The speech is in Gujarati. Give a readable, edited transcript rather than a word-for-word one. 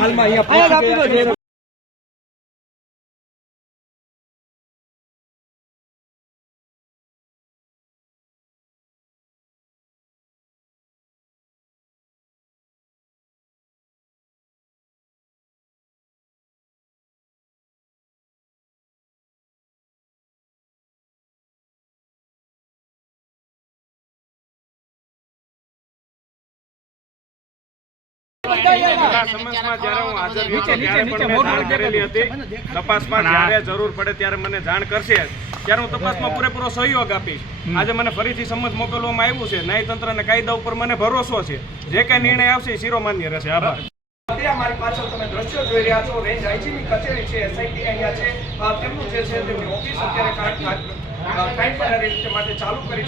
હાલમાં તપાસમાં જ્યારે જરૂર પડે ત્યારે મને જાણ કરશે ત્યારે હું તપાસમાં પૂરેપૂરો સહયોગ આપીશ. આજે મને ફરીથી સમજ મોકલવામાં આવ્યું છે. ન્યાયતંત્ર અને કાયદા ઉપર મને ભરોસો છે. જે કઈ નિર્ણય આવશે એ શિરોમાન્ય રહેશે. આભાર. અમારી પાછળ તમે દ્રશ્યો જોઈ રહ્યા છો. રેન્જ આઈજીની કચેરી છે, એસઆઈટી અહીંયા છે. તેમનું જે છે તેમની ઓફિસ અત્યારે કાંઈ માટે ચાલુ કરી છે.